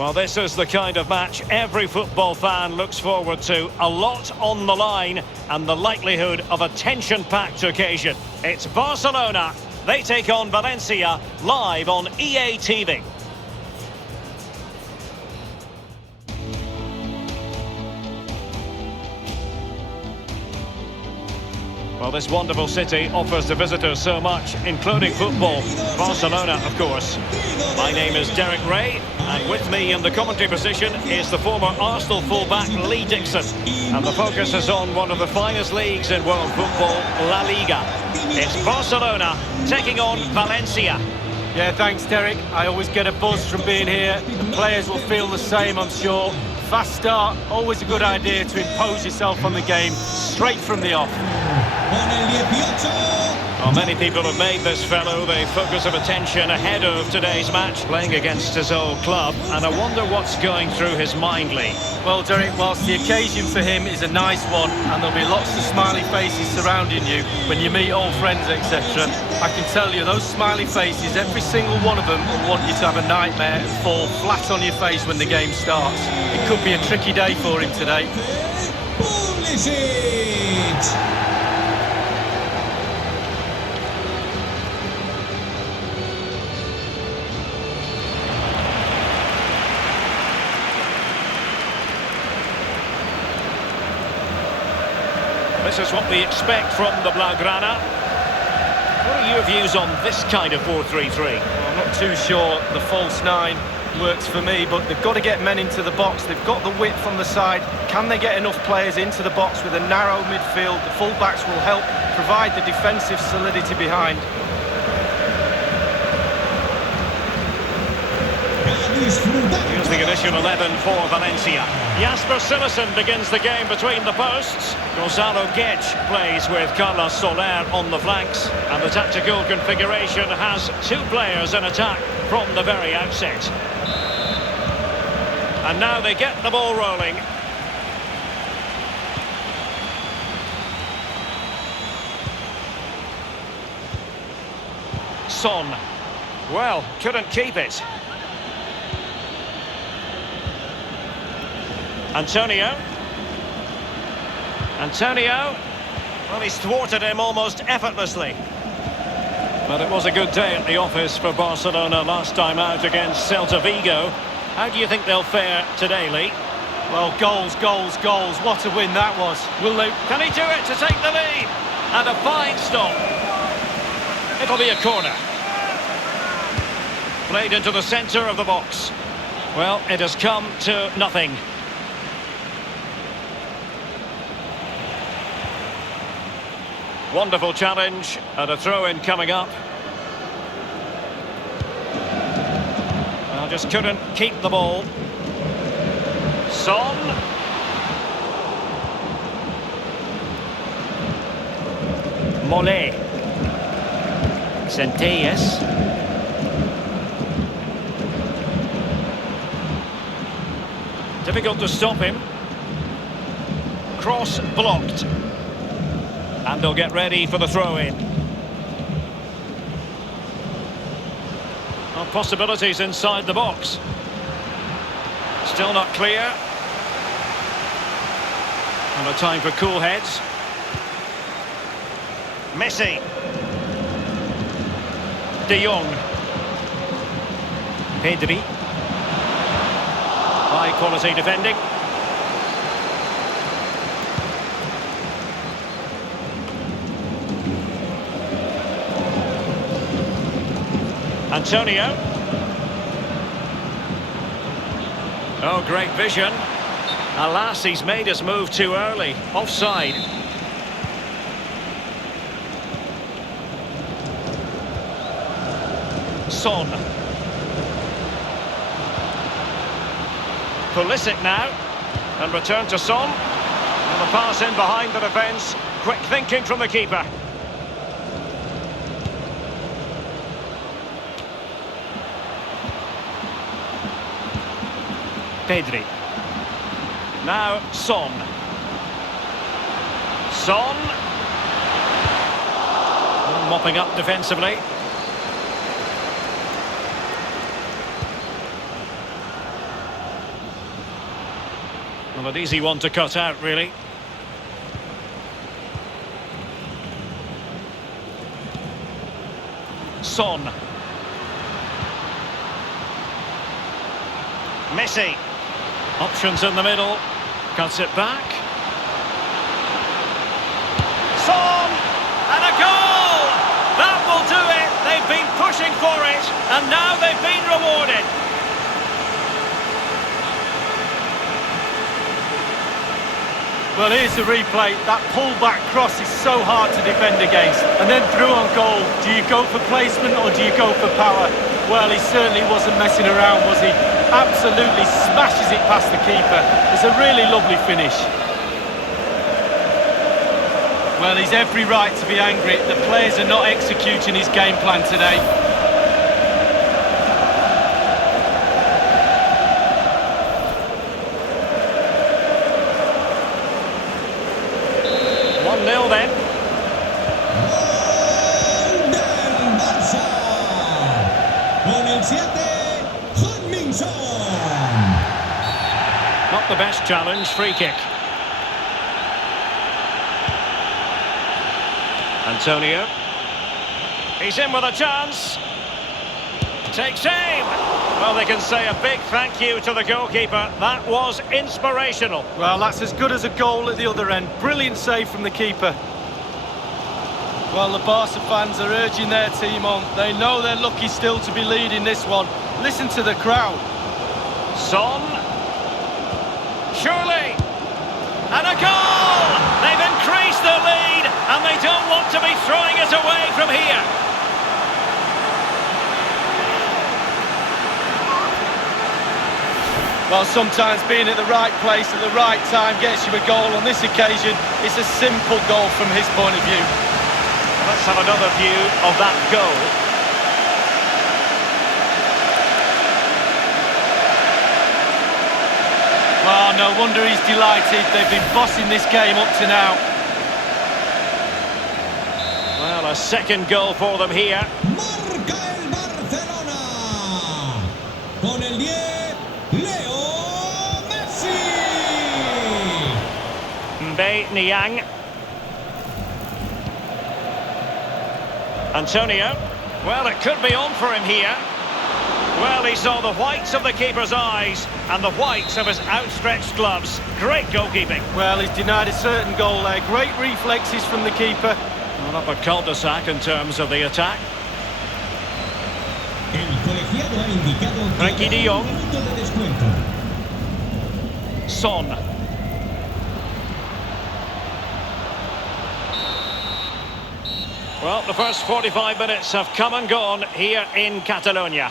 Well, this is the kind of match every football fan looks forward to. A lot on the line and the likelihood of a tension-packed occasion. It's Barcelona. They take on Valencia live on EA TV. Well, this wonderful city offers the visitors so much, including football. Barcelona, of course. My name is Derek Ray, and with me in the commentary position is the former Arsenal fullback Lee Dixon. And the focus is on one of the finest leagues in world football, La Liga. It's Barcelona taking on Valencia. Yeah, thanks, Derek. I always get a buzz from being here. The players will feel the same, I'm sure. Fast start, always a good idea to impose yourself on the game straight from the off. Well, many people have made this fellow the focus of attention ahead of today's match, playing against his old club, and I wonder what's going through his mind, Lee. Well, Derek, whilst the occasion for him is a nice one, and there'll be lots of smiley faces surrounding you when you meet old friends, etc., I can tell you, those smiley faces, every single one of them will want you to have a nightmare and fall flat on your face when the game starts. It could be a tricky day for him today. This is what we expect from the Blaugrana. What are your views on this kind of 4-3-3? Well, I'm not too sure the false nine works for me, but they've got to get men into the box. They've got the width on the side. Can they get enough players into the box with a narrow midfield? The full-backs will help provide the defensive solidity behind. Here's the initial 11 for Valencia. Jasper Cillessen begins the game between the posts. Gonzalo Guedes plays with Carlos Soler on the flanks. And the tactical configuration has two players in attack from the very outset. And now they get the ball rolling. Son. Well, couldn't keep it. Antonio. Well, he's thwarted him almost effortlessly. But it was a good day at the office for Barcelona last time out against Celta Vigo. How do you think they'll fare today, Lee? Well, goals. What a win that was. Will they... Can he do it to take the lead? And a fine stop. It'll be a corner. Played into the centre of the box. Well, it has come to nothing. Wonderful challenge, and a throw-in coming up. Well, just couldn't keep the ball. Son. Mollet. Centelles. Difficult to stop him. Cross blocked. And they'll get ready for the throw-in. Well, possibilities inside the box. Still not clear. And a time for cool heads. Messi. De Jong. Pedri. High quality defending. Antonio. Oh, great vision. Alas, he's made his move too early. Offside. Son. Pulisic now. And return to Son. And the pass in behind the defence. Quick thinking from the keeper. Pedri. Now Son. Mopping up defensively. Well, an easy one to cut out, really. Son. Messi. Options in the middle. Cuts it back. Son! And a goal! That will do it! They've been pushing for it, and now they've been rewarded. Well, here's the replay. That pull-back cross is so hard to defend against. And then through on goal, do you go for placement or do you go for power? Well, he certainly wasn't messing around, was he? Absolutely smashes it past the keeper. It's a really lovely finish. Well, he's every right to be angry. The players are not executing his game plan today. 1-0 then. Con el 7, Not the best challenge, free kick. Antonio. He's in with a chance. Takes aim. Well, they can say a big thank you to the goalkeeper. That was inspirational. Well, that's as good as a goal at the other end. Brilliant save from the keeper. Well, the Barca fans are urging their team on. They know they're lucky still to be leading this one. Listen to the crowd. Son. Surely. And a goal! They've increased their lead, and they don't want to be throwing it away from here. Well, sometimes being at the right place at the right time gets you a goal. On this occasion, it's a simple goal from his point of view. Let's have another view of that goal. Well, no wonder he's delighted. They've been bossing this game up to now. Well, a second goal for them here. marca el Barcelona. Con el 10, Leo Messi. Niang. Antonio. Well, it could be on for him here. Well, he saw the whites of the keeper's eyes and the whites of his outstretched gloves. Great goalkeeping. Well, he's denied a certain goal there. Great reflexes from the keeper. Well, up a cul-de-sac in terms of the attack. El colegiado ha indicado que Frankie de Jong. un minuto de descuento. Son. Well, the first 45 minutes have come and gone here in Catalonia.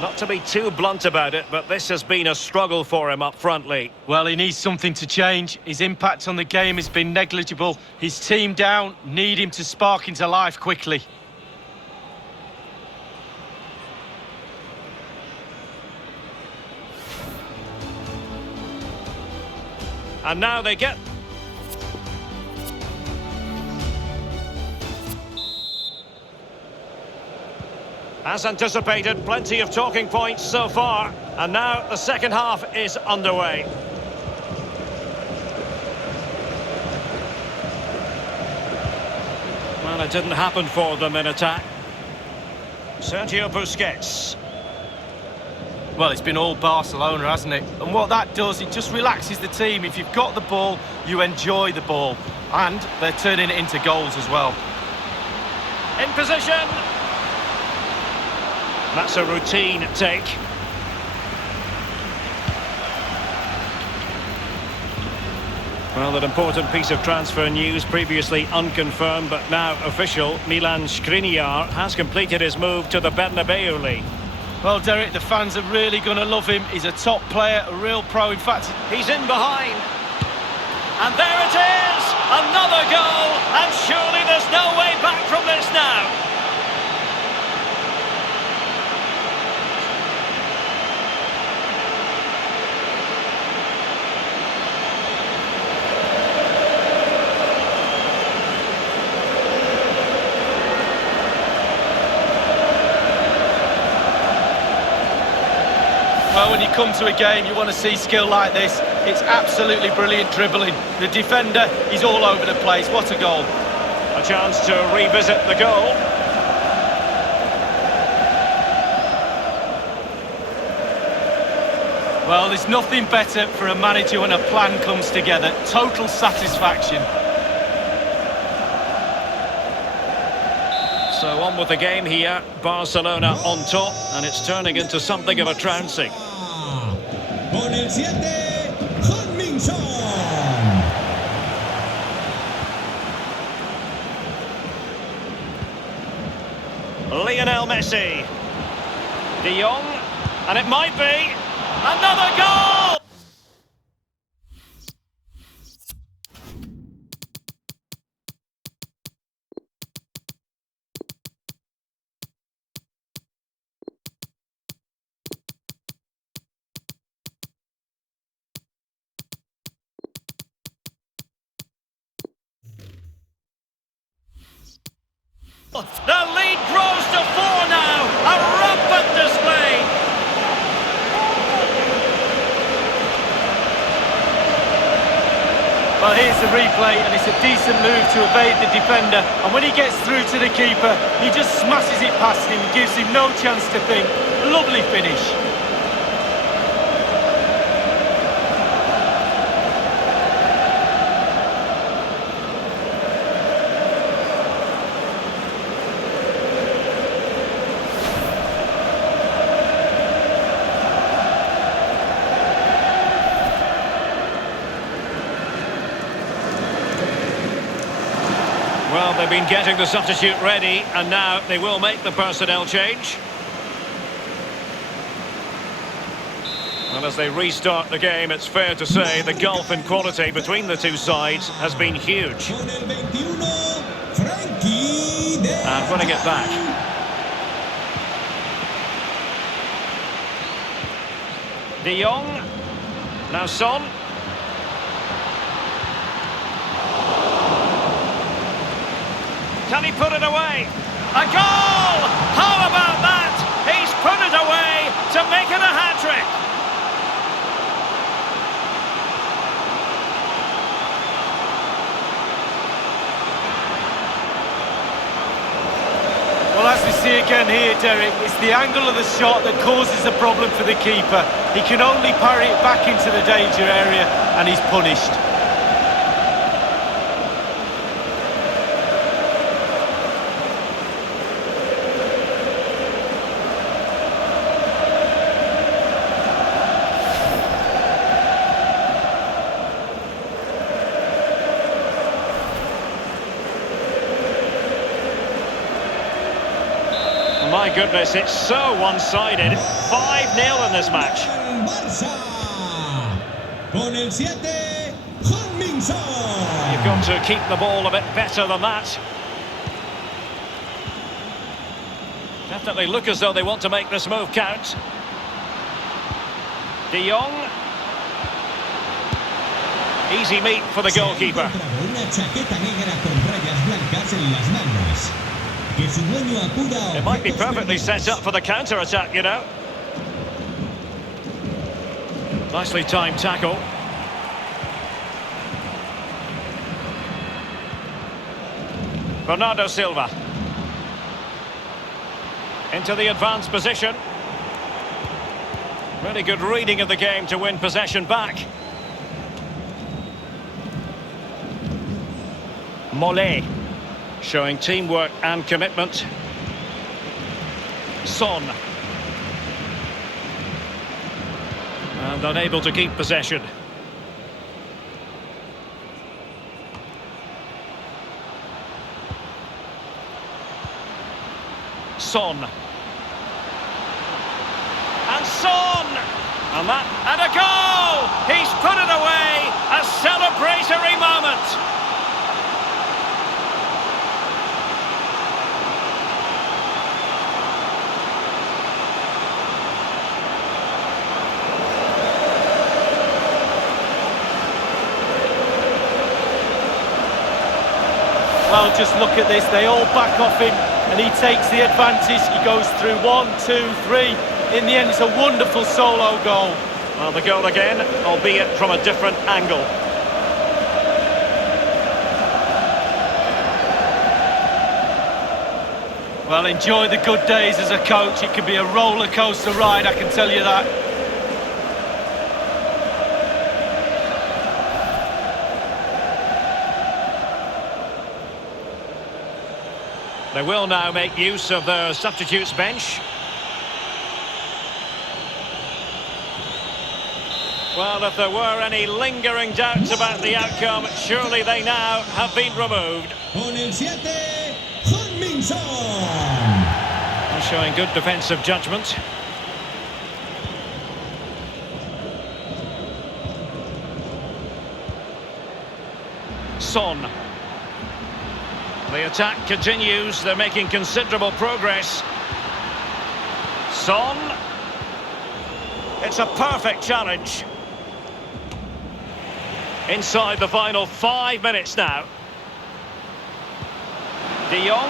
Not to be too blunt about it, but this has been a struggle for him up front, Lee. Well, he needs something to change. His impact on the game has been negligible. His team down, need him to spark into life quickly. And now they get... As anticipated, plenty of talking points so far. And now the second half is underway. Well, it didn't happen for them in attack. Sergio Busquets. Well, it's been all Barcelona, hasn't it? And what that does, it just relaxes the team. If you've got the ball, you enjoy the ball. And they're turning it into goals as well. In position. That's a routine take. Well, that important piece of transfer news, previously unconfirmed but now official. Milan Skriniar has completed his move to the Bernabeu League. Well, Derek, the fans are really going to love him. He's a top player, a real pro. In fact, he's in behind. And there it is! Another goal! And surely there's no way back from this now. Well, when you come to a game, you want to see skill like this. It's absolutely brilliant dribbling. The defender, he's all over the place. What a goal. A chance to revisit the goal. Well, there's nothing better for a manager when a plan comes together. Total satisfaction. So on with the game here. Barcelona on top, and it's turning into something of a trouncing. Con el 7, Lionel Messi. De Jong, and it might be another goal! The lead grows to 4 now. A rampant display. Well, here's the replay, and it's a decent move to evade the defender. And when he gets through to the keeper, he just smashes it past him, gives him no chance to think. Lovely finish. Well, they've been getting the substitute ready, and now they will make the personnel change. Well, as they restart the game, it's fair to say the gulf in quality between the two sides has been huge. And winning it back. De Jong. Now Son. Can he put it away? A goal! How about that? He's put it away to make it a hat-trick. Well, as we see again here, Derek, it's the angle of the shot that causes the problem for the keeper. He can only parry it back into the danger area, and he's punished. My goodness, it's so one-sided. 5-0 in this match. You've got to keep the ball a bit better than that. Definitely look as though they want to make this move count. De Jong. Easy meat for the goalkeeper. It might be perfectly set up for the counter-attack, you know. Nicely timed tackle. Bernardo Silva. Into the advanced position. Really good reading of the game to win possession back. Mollet. Showing teamwork and commitment. Son. And unable to keep possession. Son. And Son! And a goal! He's put it away! A celebratory moment! Well, just look at this. They all back off him, and he takes the advantage. He goes through 1, 2, 3. In the end, it's a wonderful solo goal. Well, the goal again, albeit from a different angle. Well, enjoy the good days as a coach. It can be a roller coaster ride, I can tell you that. They will now make use of their substitutes bench. Well, if there were any lingering doubts about the outcome, surely they now have been removed. Con el 7, Hutminson. Showing good defensive judgment. Son. The attack continues. They're making considerable progress. Son. It's a perfect challenge. Inside the final 5 minutes now. De Jong,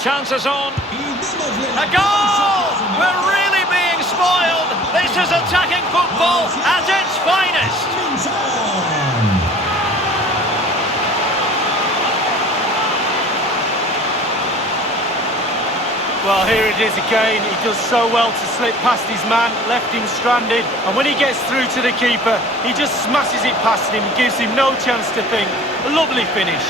chances on. A goal! We're really being spoiled. This is attacking football at its finest. Well, here it is again. He does so well to slip past his man, left him stranded, and when he gets through to the keeper, he just smashes it past him, gives him no chance to think. A lovely finish.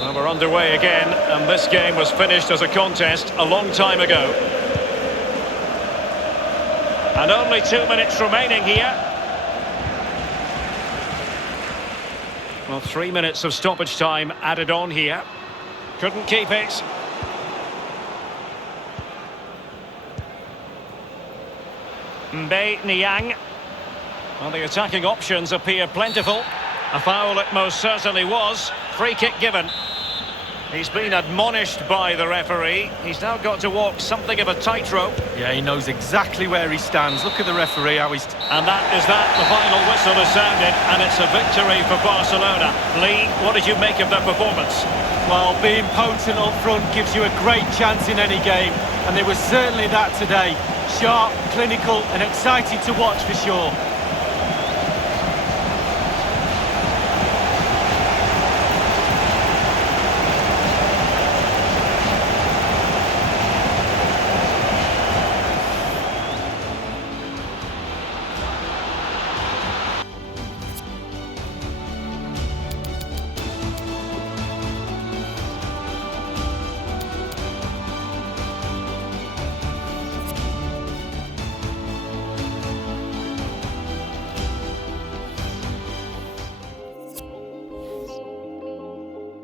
Well, we're underway again, and this game was finished as a contest a long time ago. And only 2 minutes remaining here. Well, 3 minutes of stoppage time added on here. Couldn't keep it. Niang. Well, the attacking options appear plentiful. A foul it most certainly was. Free kick given. He's been admonished by the referee. He's now got to walk something of a tightrope. Yeah, he knows exactly where he stands. Look at the referee, how he's... And that is that. The final whistle has sounded, and it's a victory for Barcelona. Lee, what did you make of their performance? Well, being potent up front gives you a great chance in any game, and there was certainly that today. Sharp, clinical, and exciting to watch for sure.